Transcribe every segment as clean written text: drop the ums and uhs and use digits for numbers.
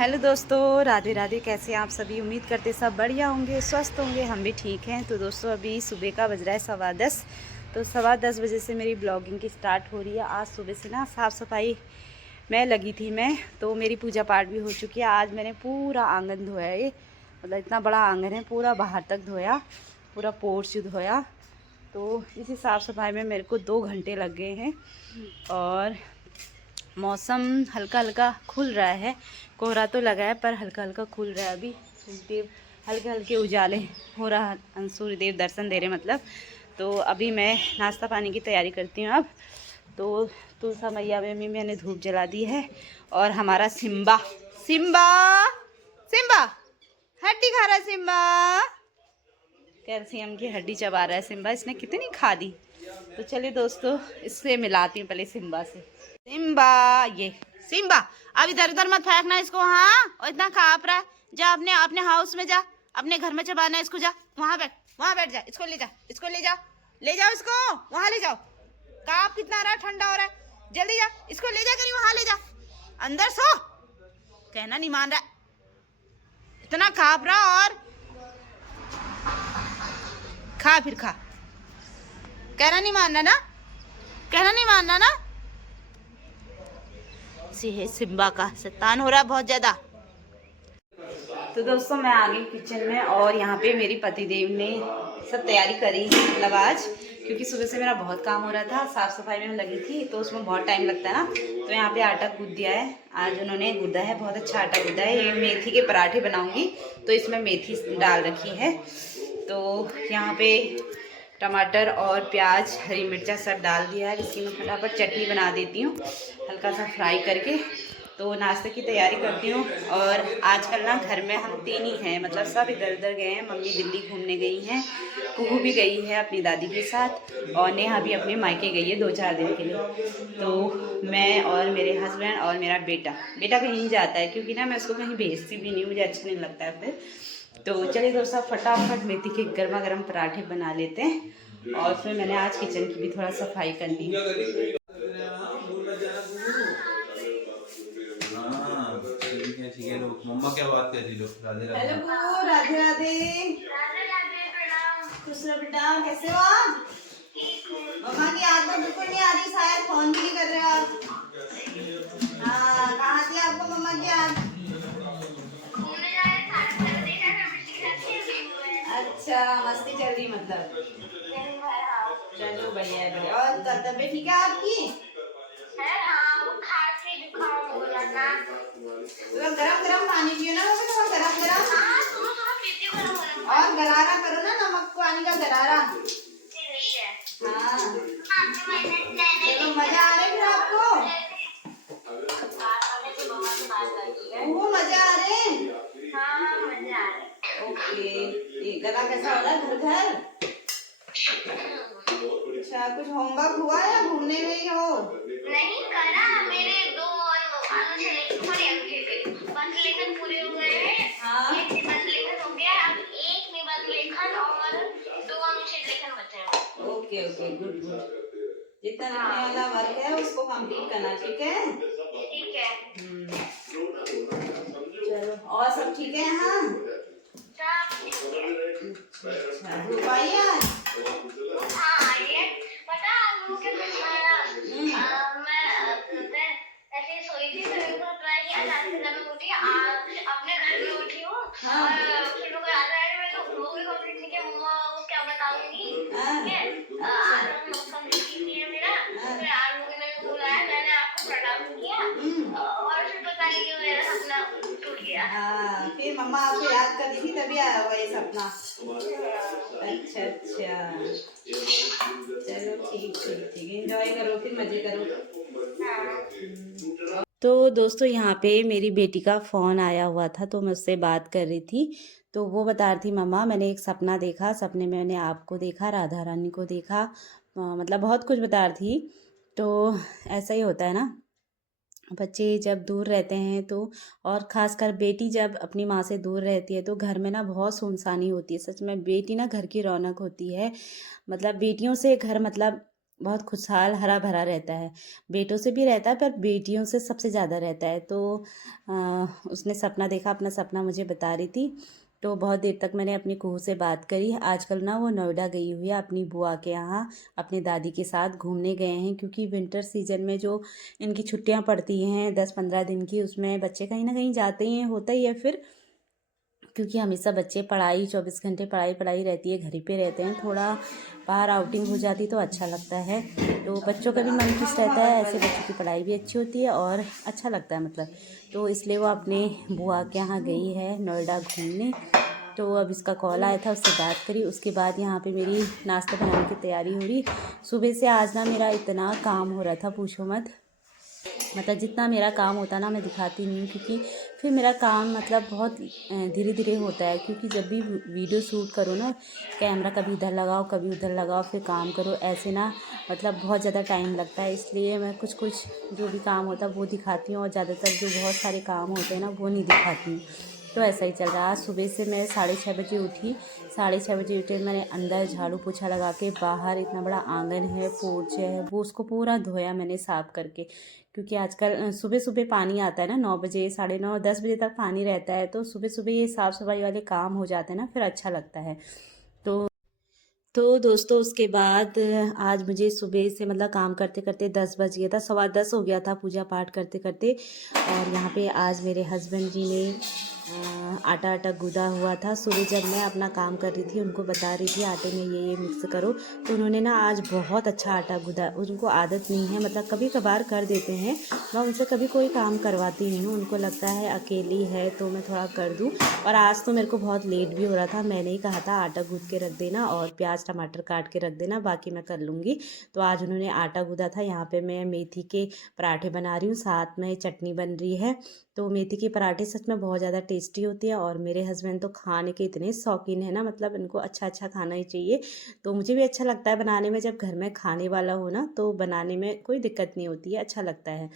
Hello दोस्तों, राधे राधे। कैसे हैं आप सभी? उम्मीद करते सब बढ़िया होंगे, स्वस्थ होंगे। हम भी ठीक हैं। तो दोस्तों अभी सुबह का बज रहा है 10:15। तो 10:15 बजे से मेरी ब्लॉगिंग की स्टार्ट हो रही है। आज सुबह से ना साफ़ सफाई में लगी थी मैं। तो मेरी पूजा पाठ भी हो चुकी है। आज मैंने पूरा आंगन धोया है। मतलब इतना बड़ा आंगन है, पूरा बाहर तक धोया, पूरा पोर्च धोया। तो इसी साफ़ सफाई में मेरे को 2 घंटे लग गए हैं। और मौसम हल्का हल्का खुल रहा है। कोहरा तो लगा है पर हल्का हल्का खुल रहा है। अभी सूर्यदेव हल्के हल्के उजाले हो रहा, सूर्यदेव दर्शन दे रहे मतलब। तो अभी मैं नाश्ता पानी की तैयारी करती हूँ अब। तो तुलसा मैया में भी मैंने धूप जला दी है। और हमारा सिम्बा सिम्बा सिम्बा हड्डी खा रहा है। सिम्बा कैल्शियम की हड्डी चबा रहा है सिम्बा। इसने कितनी खा दी। तो चलिए दोस्तों, इससे मिलाती हूँ पहले सिम्बा से। सिम्बा, ये सिम्बा अब इधर उधर मत फेंकना इसको। हाँ, और इतना काँप रहा है। जा अपने अपने हाउस में जा, अपने घर में चबाना इसको। जा वहाँ बैठ जा। इसको ले जा, इसको ले जाओ, ले जाओ इसको, वहाँ ले जाओ। काँप कितना रहा, ठंडा हो रहा है। जल्दी जा, इसको ले जा करी, वहाँ ले जा। अंदर सो, कहना नहीं मान रहा, इतना काँप रहा। और खा, फिर खा। कहना नहीं मानना ना, कहना नहीं मानना ना। है सिम्बा का शैतान हो रहा है बहुत ज्यादा। तो दोस्तों मैं आ गई किचन में। और यहाँ पे मेरी पतिदेव ने सब तैयारी करी मतलब आज, क्योंकि सुबह से मेरा बहुत काम हो रहा था। साफ़ सफाई में लगी थी तो उसमें बहुत टाइम लगता है ना। तो यहाँ पे आटा गूँथ दिया है। आज उन्होंने गूँधा है, बहुत अच्छा आटा गूँधा है। ये मेथी के पराठे बनाऊँगी तो इसमें मेथी डाल रखी है। तो यहाँ पे टमाटर और प्याज, हरी मिर्चा सब डाल दिया है। इसकी मैं फटाफट चटनी बना देती हूँ हल्का सा फ्राई करके। तो नाश्ते की तैयारी करती हूँ। और आजकल ना घर में हम 3 ही हैं, मतलब सब इधर उधर गए हैं। मम्मी दिल्ली घूमने गई हैं, कुहू भी गई है अपनी दादी के साथ, और नेहा भी अपने मायके गई है 2-4 दिन के लिए। तो मैं और मेरे हस्बैंड और मेरा बेटा कहीं नहीं जाता है, क्योंकि ना मैं उसको कहीं भेजती भी नहीं, मुझे अच्छा नहीं लगता है फिर। तो चलिए दोस्तों फटाफट मेथी के गर्मा गर्म पराठे बना लेते हैं। और फिर मैंने आज किचन की भी थोड़ा सफाई करनी है। ठीक है लोग मम्मा क्या बात कर रही लोग। राधे राधे। हेलो बू, राधे राधे। खुश रहो बेटा। कैसे हो आप? मम्मा की याद तो बिल्कुल नहीं आ रही, शायद फोन भी नहीं कर रहे हो आप। हाँ, कहाँ थी आपको मम्मा की याद? अच्छा, मस्ती चल रही मतलब। चलो बढ़िया है, बढ़िया। और तबीयत ठीक है आपकी? तो गरम गरम पानी पियो ना मम्मी, थोड़ा गरम गरम। और गरारा करो ना, नमक पानी का गरारा। हाँ चलो, मजा आ रहा है फिर आपको? वो मजा आ रहे हैं। ओके, ये गला कैसा हो रहा है? घर घर अच्छा, कुछ होमवर्क हुआ या घूमने गई हो? नहीं करा, मेरे 2 बंद लेखन पूरे हो गए हैं। हाँ, एक बंद लेखन हो गया, अब एक में बंद लेखन और 2 अनुच्छेद लेखन बचे हैं। Okay okay, good good. जितना लिखने वाला वर्क है उसको कंप्लीट करना, ठीक है? ठीक है। चलो, और सब ठीक है? हाँ, अच्छा, धूप आई है? हाँ ये पता आप लोगों के कुछ मैं ऐसे ही सोई थी, फिर मेरे को पता है कि अचानक से जब मैं उठी अपने घर में उठी हूँ। हाँ। और फिर मेरे को याद आया कि मैं तो वो भी कंप्लीट नहीं किया, मम्मा वो क्या बताऊंगी। हाँ, ठीक है, आज कंप्लीट नहीं है मेरा। फिर आप लोगों ने बुलाया, मैंने आपको प्रणाम किया और फिर पता नहीं क्यों मेरा सपना टूट गया। हाँ, फिर मम्मा आपको याद कर रही थी तभी आया होगा ये सपना। अच्छा अच्छा, चलो ठीक ठीक ठीक, एंजॉय करो, फिर मजे करो। तो दोस्तों यहाँ पे मेरी बेटी का फ़ोन आया हुआ था, तो मैं उससे बात कर रही थी। तो वो बता रही थी, मम्मा मैंने एक सपना देखा, सपने में मैंने आपको देखा, राधा रानी को देखा। मतलब बहुत कुछ बता रही थी। तो ऐसा ही होता है ना, बच्चे जब दूर रहते हैं तो, और ख़ासकर बेटी जब अपनी माँ से दूर रहती है तो घर में ना बहुत सुनसानी होती है। सच में बेटी ना घर की रौनक होती है। मतलब बेटियों से घर मतलब बहुत खुशहाल हरा भरा रहता है। बेटों से भी रहता है पर बेटियों से सबसे ज़्यादा रहता है। तो उसने सपना देखा, अपना सपना मुझे बता रही थी। तो बहुत देर तक मैंने अपनी कुहू से बात करी। आजकल ना वो नोएडा गई हुई है अपनी बुआ के यहाँ, अपनी दादी के साथ घूमने गए हैं। क्योंकि विंटर सीजन में जो इनकी छुट्टियाँ पड़ती हैं 10-15 दिन की, उसमें बच्चे कहीं ना कहीं जाते ही हैं, होता ही है फिर। क्योंकि हमेशा बच्चे पढ़ाई 24 घंटे पढ़ाई पढ़ाई रहती है, घर ही पे रहते हैं। थोड़ा बाहर आउटिंग हो जाती तो अच्छा लगता है। तो बच्चों का भी मन खुश रहता है, ऐसे बच्चों की पढ़ाई भी अच्छी होती है और अच्छा लगता है मतलब। तो इसलिए वो अपने बुआ के यहाँ गई है नोएडा घूमने। तो अब इसका कॉल आया था, उससे बात करी। उसके बाद यहाँ पे मेरी नाश्ता बनाने की तैयारी हो रही। सुबह से आज ना मेरा इतना काम हो रहा था, पूछो मत। मतलब जितना मेरा काम होता है ना, मैं दिखाती नहीं हूँ, क्योंकि फिर मेरा काम मतलब बहुत धीरे धीरे होता है। क्योंकि जब भी वीडियो शूट करो ना, कैमरा कभी इधर लगाओ कभी उधर लगाओ फिर काम करो, ऐसे ना मतलब बहुत ज़्यादा टाइम लगता है। इसलिए मैं कुछ कुछ जो भी काम होता है वो दिखाती हूँ, और ज़्यादातर जो बहुत सारे काम होते हैं ना वो नहीं दिखाती हूँ। तो ऐसा ही चल रहा है। सुबह से मैं 6:30 बजे उठी। 6:30 बजे उठे, मैंने अंदर झाड़ू पोछा लगा के, बाहर इतना बड़ा आंगन है, पोर्च है, वो उसको पूरा धोया मैंने साफ़ करके। क्योंकि आजकल सुबह सुबह पानी आता है ना, 9 बजे, 9:30, 10 बजे तक पानी रहता है। तो सुबह सुबह ये साफ़ सफाई वाले काम हो जाते हैं ना, फिर अच्छा लगता है। तो दोस्तों उसके बाद आज मुझे सुबह से मतलब काम करते करते 10 बज गया था, 10:15 हो गया था पूजा पाठ करते करते। और यहाँ पे आज मेरे हस्बैंड जी ने आटा गूँधा हुआ था। सुबह जब मैं अपना काम कर रही थी, उनको बता रही थी आटे में ये मिक्स करो, तो उन्होंने ना आज बहुत अच्छा आटा गूँधा। उनको आदत नहीं है, मतलब कभी कभार कर देते हैं। मैं उनसे कभी कोई काम करवाती नहीं हूँ, उनको लगता है अकेली है तो मैं थोड़ा कर दूँ। और आज तो मेरे को बहुत लेट भी हो रहा था, मैंने ही कहा था आटा गूँध के रख देना और प्याज टमाटर काट के रख देना, बाकी मैं कर लूँगी। तो आज उन्होंने आटा गूँधा था। यहाँ पे मैं मेथी के पराठे बना रही हूँ, साथ में चटनी बन रही है। तो मेथी के पराठे सच में बहुत ज़्यादा टेस्टी होती है। और मेरे हस्बैंड तो खाने के इतने शौकीन है ना, मतलब इनको अच्छा अच्छा खाना ही चाहिए। तो मुझे भी अच्छा लगता है बनाने में, जब घर में खाने वाला हो ना तो बनाने में कोई दिक्कत नहीं होती है, अच्छा लगता है।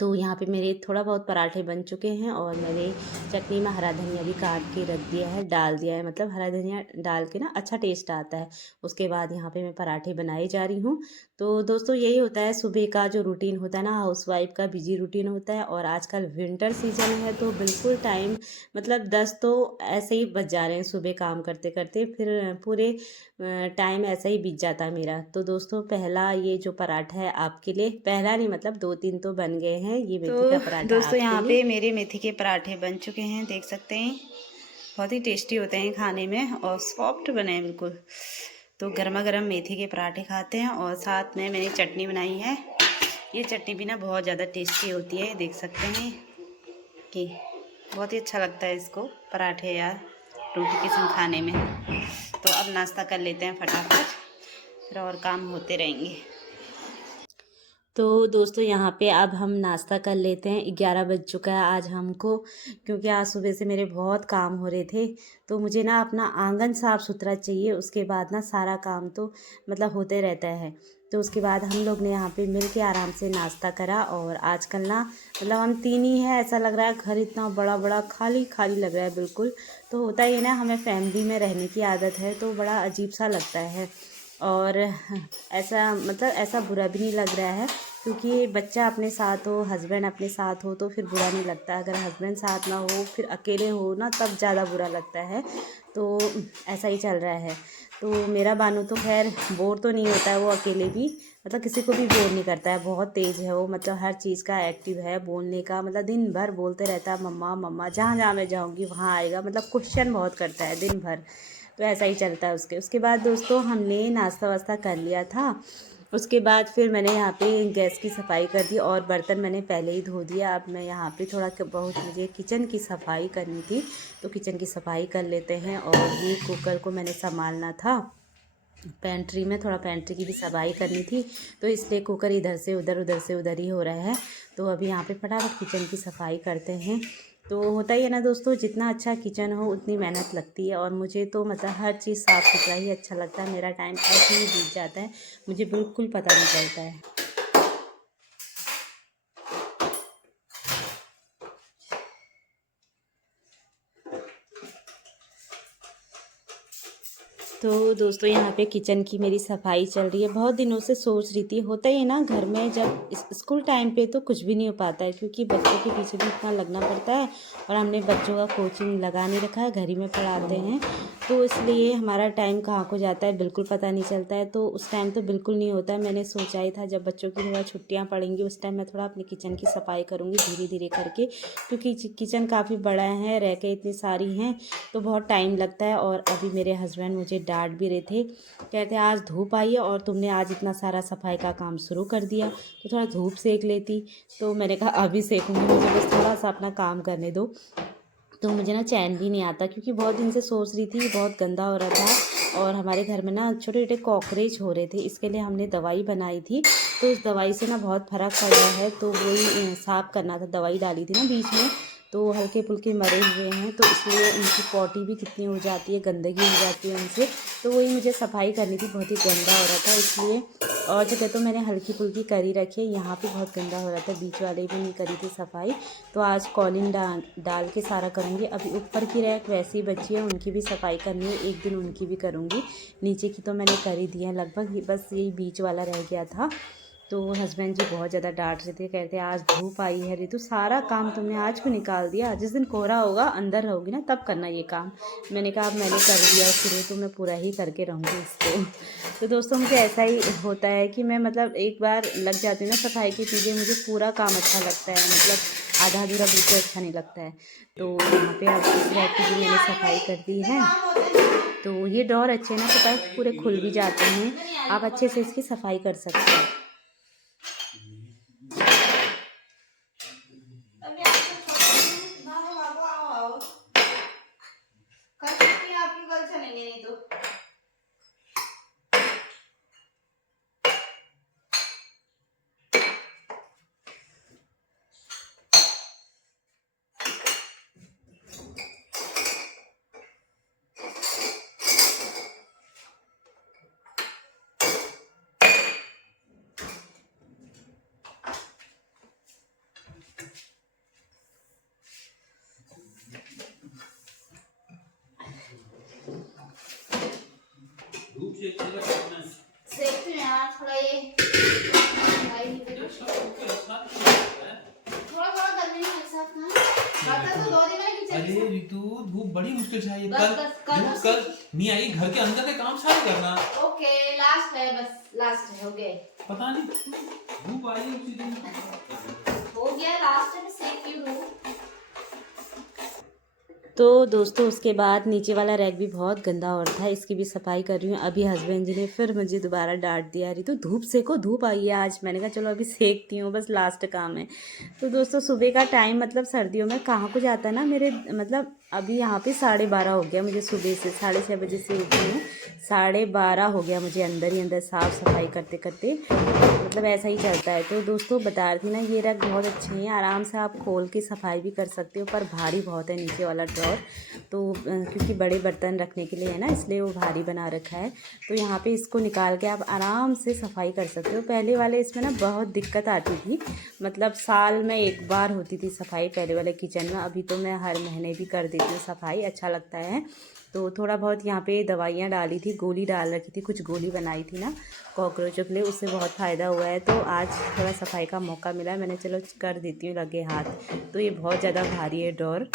तो यहाँ पे मेरे थोड़ा बहुत पराठे बन चुके हैं, और मैंने चटनी में हरा धनिया भी काट के रख दिया है, डाल दिया है। मतलब हरा धनिया डाल के ना अच्छा टेस्ट आता है। उसके बाद यहाँ पे मैं पराठे बनाई जा रही हूँ। तो दोस्तों यही होता है सुबह का जो रूटीन होता है ना, हाउसवाइफ का बिजी रूटीन होता है। और आजकल विंटर सीजन है तो बिल्कुल टाइम मतलब 10 तो ऐसे ही बज जा रहे हैं सुबह काम करते करते, फिर पूरे टाइम ऐसा ही बीत जाता है मेरा। तो दोस्तों पहला ये जो पराठा है आपके लिए, पहला नहीं मतलब 2-3 तो बन गए हैं। ये मेथी का पराठा दोस्तों यहाँ पे मेरे मेथी के पराठे बन चुके हैं, देख सकते हैं। बहुत ही टेस्टी होते हैं खाने में और सॉफ्ट बने हैं बिल्कुल। तो गर्मा गर्म मेथी के पराठे खाते हैं, और साथ में मैंने चटनी बनाई है। ये चटनी भी ना बहुत ज़्यादा टेस्टी होती है, देख सकते हैं कि बहुत ही अच्छा लगता है इसको पराठे या रोटी के संग खाने में। तो अब नाश्ता कर लेते हैं फटाफट, फिर और काम होते रहेंगे। तो दोस्तों यहाँ पे अब हम नाश्ता कर लेते हैं। 11 बज चुका है आज हमको, क्योंकि आज सुबह से मेरे बहुत काम हो रहे थे। तो मुझे ना अपना आंगन साफ़ सुथरा चाहिए, उसके बाद ना सारा काम तो मतलब होते रहता है। तो उसके बाद हम लोग ने यहाँ पे मिल के आराम से नाश्ता करा। और आजकल ना मतलब हम 3 ही हैं, ऐसा लग रहा है घर इतना बड़ा बड़ा खाली खाली लग रहा है बिल्कुल। तो होता ही है ना, हमें फैमिली में रहने की आदत है तो बड़ा अजीब सा लगता है। और ऐसा मतलब ऐसा बुरा भी नहीं लग रहा है, क्योंकि बच्चा अपने साथ हो, हस्बैंड अपने साथ हो तो फिर बुरा नहीं लगता। अगर हस्बैंड साथ ना हो, फिर अकेले हो ना, तब ज़्यादा बुरा लगता है। तो ऐसा ही चल रहा है। तो मेरा बानू तो खैर बोर तो नहीं होता है, वो अकेले भी मतलब किसी को भी बोर नहीं करता है। बहुत तेज़ है वो, मतलब हर चीज़ का एक्टिव है, बोलने का मतलब दिन भर बोलते रहता है मम्मा मम्मा, जहाँ जहाँ मैं जाऊँगी वहाँ आएगा, मतलब क्वेश्चन बहुत करता है दिन भर। तो ऐसा ही चलता है उसके बाद दोस्तों हमने नाश्ता वास्ता कर लिया था। उसके बाद फिर मैंने यहाँ पे गैस की सफाई कर दी, और बर्तन मैंने पहले ही धो दिया। अब मैं यहाँ पे थोड़ा बहुत मुझे किचन की सफाई करनी थी, तो किचन की सफाई कर लेते हैं। और ये कुकर को मैंने संभालना था, पेंट्री में थोड़ा पेंट्री की भी सफाई करनी थी, तो इसलिए कुकर इधर से उधर ही हो रहा है। तो अभी यहाँ पे फटाफट किचन की सफाई करते हैं। तो होता ही है ना दोस्तों, जितना अच्छा किचन हो उतनी मेहनत लगती है। और मुझे तो मतलब हर चीज़ साफ़ सुथरा ही अच्छा लगता है, मेरा टाइम ऐसे ही बीत जाता है, मुझे बिल्कुल पता नहीं चलता है। तो दोस्तों यहाँ पे किचन की मेरी सफाई चल रही है। बहुत दिनों से सोच रही थी, होता ही है ना घर में, जब स्कूल टाइम पे तो कुछ भी नहीं हो पाता है क्योंकि बच्चों के पीछे भी इतना लगना पड़ता है और हमने बच्चों का कोचिंग लगा नहीं रखा है, घर ही में पढ़ाते हैं, तो इसलिए हमारा टाइम कहाँ को जाता है बिल्कुल पता नहीं चलता है। तो उस टाइम तो बिल्कुल नहीं होता है। मैंने सोचा ही था जब बच्चों की थोड़ा छुट्टियाँ पड़ेंगी उस टाइम मैं थोड़ा अपनी किचन की सफाई करूँगी धीरे धीरे करके, क्योंकि किचन काफ़ी बड़ा है, रैकें इतनी सारी हैं तो बहुत टाइम लगता है। और अभी मेरे हस्बैंड मुझे डांट भी रहे थे, कहते आज धूप आई है और तुमने आज इतना सारा सफाई का काम शुरू कर दिया, तो थोड़ा धूप सेक लेती। तो मैंने कहा अभी सेकूँगी, मुझे बस थोड़ा सा अपना काम करने दो। तो मुझे ना चैन भी नहीं आता क्योंकि बहुत दिन से सोच रही थी, बहुत गंदा हो रहा था और हमारे घर में ना छोटे छोटे कॉकरोच हो रहे थे, इसके लिए हमने दवाई बनाई थी। तो उस दवाई से ना बहुत फ़र्क पड़ा है, तो वही साफ़ करना था, दवाई डाली थी ना बीच में, तो हल्के फुल्के मरे हुए हैं, तो इसलिए उनकी पॉटी भी कितनी हो जाती है, गंदगी हो जाती है उनसे, तो वही मुझे सफाई करनी थी, बहुत ही गंदा हो रहा था इसलिए। और जगह तो मैंने हल्की फुल्की करी रखी है, यहाँ पे बहुत गंदा हो रहा था, बीच वाले भी नहीं करी थी सफाई, तो आज कॉलिन डाल के सारा करूँगी। अभी ऊपर की रैक वैसी बची है, उनकी भी सफाई करनी है, एक दिन उनकी भी करूँगी। नीचे की तो मैंने कर ही दी है लगभग, बस यही बीच वाला रह गया था। तो हस्बैंड जी बहुत ज़्यादा डांट रहे थे, कहते आज धूप आई है रितु, सारा काम तुमने आज क्यों निकाल दिया, जिस दिन कोहरा होगा अंदर रहोगी ना तब करना ये काम। मैंने कहा अब मैंने कर दिया शुरू, तो मैं पूरा ही करके रहूँगी इसको। तो दोस्तों मुझे ऐसा ही होता है कि मैं मतलब एक बार लग जाती हूँ ना सफाई के पीछे, मुझे पूरा काम अच्छा लगता है, मतलब आधा अधूरा बिल्कुल अच्छा नहीं लगता है। तो यहाँ पे अब इस रैक की भी मैंने सफाई कर दी है। तो ये डोर अच्छे ना पता है पूरे खुल भी जाते हैं, आप अच्छे से इसकी सफाई कर सकते हैं। कल चलेंगे नहीं तो सेकते हैं यार थोड़ा, ये थोड़ा थोड़ा करने में एक साथ ना बता तो 2 दिन में किचन। अरे रितु धूप बड़ी मुश्किल से आई है, बस कल नहीं आई, घर के अंदर के काम सारे करना। ओके लास्ट है, बस लास्ट है, ओके पता नहीं धूप आई है उसी दिन, हो गया लास्ट है, सेक क्यों दूं। तो दोस्तों उसके बाद नीचे वाला रैक भी बहुत गंदा हो रहा था, इसकी भी सफाई कर रही हूँ। अभी हस्बैंड जी ने फिर मुझे दोबारा डांट दिया, रही तो धूप सेको, धूप आई है आज। मैंने कहा चलो अभी सेकती हूँ, बस लास्ट काम है। तो दोस्तों सुबह का टाइम मतलब सर्दियों में कहाँ को जाता है ना मेरे, मतलब अभी यहाँ पे 12:30 हो गया, मुझे सुबह से 6:30 बजे से उठी हूँ, 12:30 हो गया मुझे अंदर ही अंदर साफ़ सफाई करते करते, मतलब ऐसा ही चलता है। तो दोस्तों बता रही थी ना ये रैक बहुत अच्छे हैं, आराम से आप खोल के सफाई भी कर सकते हो, पर भारी बहुत है नीचे वाला ड्रॉर, तो क्योंकि बड़े बर्तन रखने के लिए है ना इसलिए वो भारी बना रखा है। तो यहाँ पे इसको निकाल के आप आराम से सफाई कर सकते हो। पहले वाले इसमें ना बहुत दिक्कत आती थी, मतलब साल में एक बार होती थी सफाई पहले वाले किचन में, अभी तो मैं हर महीने भी कर देती हूँ सफाई, अच्छा लगता है। तो थोड़ा बहुत यहाँ पे दवाइयाँ डाली थी, गोली डाल रखी थी, कुछ गोली बनाई थी ना कॉकरोचों के लिए, उससे बहुत फ़ायदा हुआ है। तो आज थोड़ा सफाई का मौका मिला, मैंने चलो कर देती हूँ लगे हाथ। तो ये बहुत ज़्यादा भारी है डोर।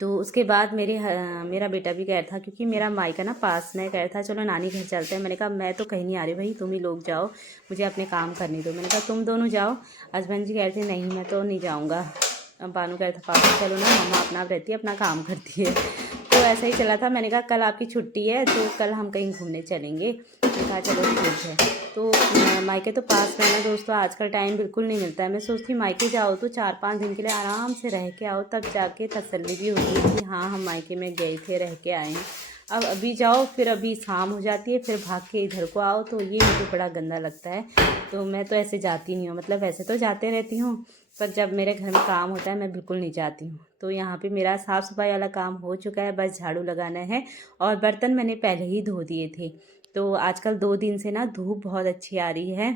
तो उसके बाद मेरा बेटा भी गया था, क्योंकि मेरा मायका ना पास में गया था, चलो नानी घर चलते हैं। मैंने कहा मैं तो कहीं नहीं आ रही भाई, तुम ही लोग जाओ, मुझे अपने काम करने दो। मैंने कहा तुम दोनों जाओ। हस्बैंड जी कह रहे थे नहीं मैं तो नहीं जाऊँगा। बानू कह रहा था पापा चलो ना, मम्मा अपना रहती है अपना काम करती है। तो ऐसा ही चला था। मैंने कहा कल आपकी छुट्टी है तो कल हम कहीं घूमने चलेंगे। मैंने कहा चलो ठीक है। तो मायके तो पास में है ना दोस्तों, आजकल टाइम बिल्कुल नहीं मिलता है। मैं सोचती मायके जाओ तो 4-5 दिन के लिए आराम से रह के आओ, तब जाके तसल्ली भी होती है कि हाँ हम मायके में गए थे, रह के आए हैं। अब अभी जाओ फिर अभी शाम हो जाती है, फिर भाग के इधर को आओ, तो ये मुझे बड़ा गंदा लगता है। तो मैं तो ऐसे जाती नहीं हूँ, मतलब वैसे तो जाते रहती हूँ, पर जब मेरे घर में काम होता है मैं बिल्कुल नहीं जाती हूँ। तो यहाँ पे मेरा साफ़ सफाई वाला काम हो चुका है, बस झाड़ू लगाना है। और बर्तन मैंने पहले ही धो दिए थे। तो आजकल 2 दिन से ना धूप बहुत अच्छी आ रही है,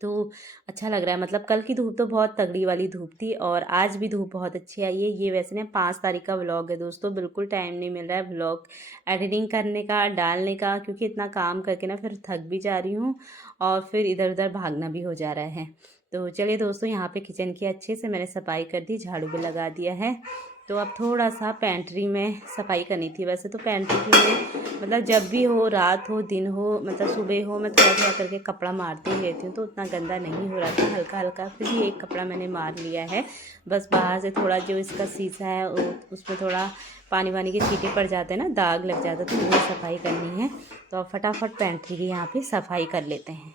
तो अच्छा लग रहा है। मतलब कल की धूप तो बहुत तगड़ी वाली धूप थी और आज भी धूप बहुत अच्छी आई है। ये वैसे ना 5 तारीख का व्लॉग है दोस्तों, बिल्कुल टाइम नहीं मिल रहा है व्लॉग एडिटिंग करने का, डालने का, क्योंकि इतना काम करके ना फिर थक भी जा रही हूँ और फिर इधर उधर भागना भी हो जा रहा है। तो चलिए दोस्तों, यहाँ पे किचन की अच्छे से मैंने सफाई कर दी, झाड़ू भी लगा दिया है। तो अब थोड़ा सा पेंट्री में सफाई करनी थी। वैसे तो पेंट्री में मतलब जब भी हो, रात हो दिन हो, मतलब सुबह हो, मैं थोड़ा थोड़ा करके कपड़ा मारती ही रहती हूँ, तो उतना गंदा नहीं हो रहा था, हल्का हल्का। फिर भी एक कपड़ा मैंने मार लिया है, बस बाहर से थोड़ा जो इसका शीशा है उसमें थोड़ा पानी वानी के छींटे पड़ जाते हैं ना, दाग लग जाता है, तो वो सफाई करनी है। तो अब फटाफट पेंट्री की यहाँ पे सफाई कर लेते हैं।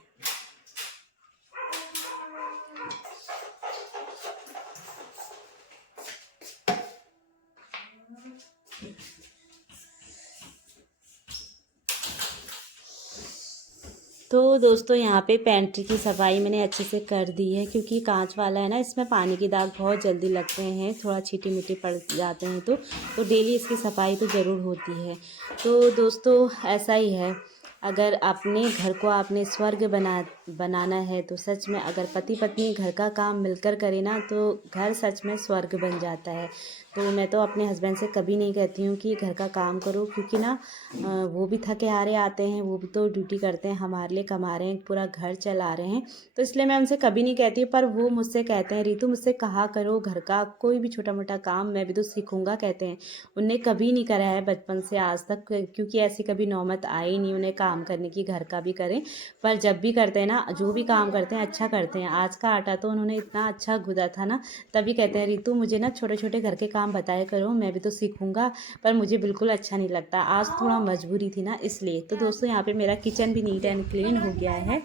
तो दोस्तों, यहाँ पे पेंट्री की सफाई मैंने अच्छे से कर दी है, क्योंकि कांच वाला है ना, इसमें पानी के दाग बहुत जल्दी लगते हैं, थोड़ा छींटे मीठे पड़ जाते हैं। तो डेली इसकी सफाई तो ज़रूर होती है। तो दोस्तों ऐसा ही है, अगर अपने घर को आपने स्वर्ग बनाना है तो सच में अगर पति पत्नी घर का काम मिलकर करे ना, तो घर सच में स्वर्ग बन जाता है। तो मैं तो अपने हस्बैंड से कभी नहीं कहती हूँ कि घर का काम करो, क्योंकि ना वो भी थके हारे आते हैं, वो भी तो ड्यूटी करते हैं, हमारे लिए कमा रहे हैं, पूरा घर चला रहे हैं। तो इसलिए मैं उनसे कभी नहीं कहती, पर वो मुझसे कहते हैं, रितु मुझसे कहा करो घर का कोई भी छोटा मोटा काम, मैं भी तो सीखूंगा, कहते हैं। उनने कभी नहीं करा है बचपन से आज तक, क्योंकि ऐसी कभी नौबत आई नहीं उन्हें काम करने की, घर का भी करें। पर जब भी करते हैं ना, जो भी काम करते हैं अच्छा करते हैं। आज का आटा तो उन्होंने इतना अच्छा गूंदा था ना, तभी कहते हैं रितु मुझे ना छोटे छोटे घर के काम बताया करो, मैं भी तो सीखूंगा। पर मुझे बिल्कुल अच्छा नहीं लगता, आज थोड़ा मजबूरी थी ना, इसलिए। तो दोस्तों, यहाँ पे मेरा किचन भी नीट एंड क्लीन हो गया है।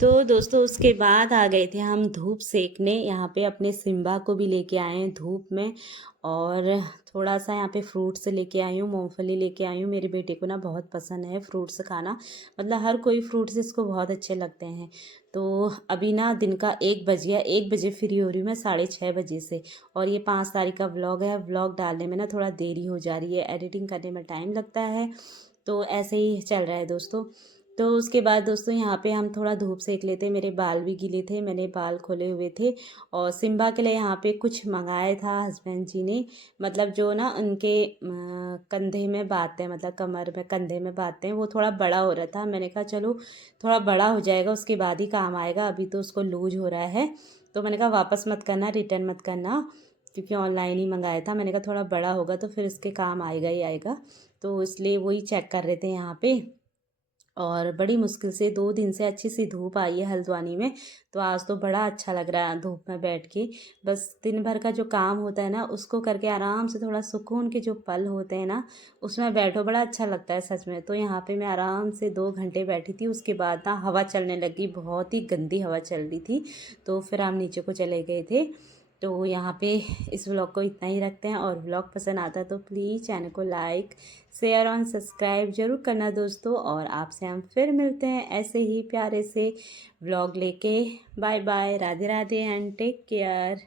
तो दोस्तों, उसके बाद आ गए थे हम धूप सेकने। यहाँ पे अपने सिम्बा को भी लेके आए हैं धूप में, और थोड़ा सा यहाँ पे फ्रूट्स लेके आई हूँ, मूंगफली लेके आई हूँ। मेरे बेटे को ना बहुत पसंद है फ्रूट्स खाना, मतलब हर कोई फ्रूट्स इसको बहुत अच्छे लगते हैं। तो अभी ना दिन का 1 बज गया, 1 बजे फ्री हो रही हूँ मैं 6:30 बजे से। और ये 5 तारीख का व्लॉग है। व्लॉग डालने में ना थोड़ा देरी हो जा रही है, एडिटिंग करने में टाइम लगता है, तो ऐसे ही चल रहा है दोस्तों। तो उसके बाद दोस्तों, यहाँ पे हम थोड़ा धूप सेक लेते। मेरे बाल भी गीले थे, मैंने बाल खोले हुए थे। और सिम्बा के लिए यहाँ पे कुछ मंगाया था हस्बैंड जी ने, मतलब जो ना उनके कंधे में बांधते हैं, मतलब कमर में कंधे में बांधते हैं, वो थोड़ा बड़ा हो रहा था। मैंने कहा चलो थोड़ा बड़ा हो जाएगा उसके बाद ही काम आएगा, अभी तो उसको लूज हो रहा है। तो मैंने कहा वापस मत करना, रिटर्न मत करना, क्योंकि ऑनलाइन ही मंगाया था। मैंने कहा थोड़ा बड़ा होगा तो फिर इसके काम आएगा ही आएगा, तो इसलिए वही चेक कर रहे थे यहाँ पे। और बड़ी मुश्किल से 2 दिन से अच्छी सी धूप आई है हल्द्वानी में, तो आज तो बड़ा अच्छा लग रहा है धूप में बैठ के। बस दिन भर का जो काम होता है ना, उसको करके आराम से थोड़ा सुकून के जो पल होते हैं ना, उसमें बैठो, बड़ा अच्छा लगता है सच में। तो यहाँ पे मैं आराम से 2 घंटे बैठी थी। उसके बाद ना हवा चलने लगी, बहुत ही गंदी हवा चल रही थी, तो फिर हम नीचे को चले गए थे। तो यहाँ पे इस व्लॉग को इतना ही रखते हैं, और व्लॉग पसंद आता है तो प्लीज़ चैनल को लाइक शेयर और सब्सक्राइब जरूर करना दोस्तों। और आपसे हम फिर मिलते हैं ऐसे ही प्यारे से व्लॉग लेके। Bye bye, Radhe Radhe and take care.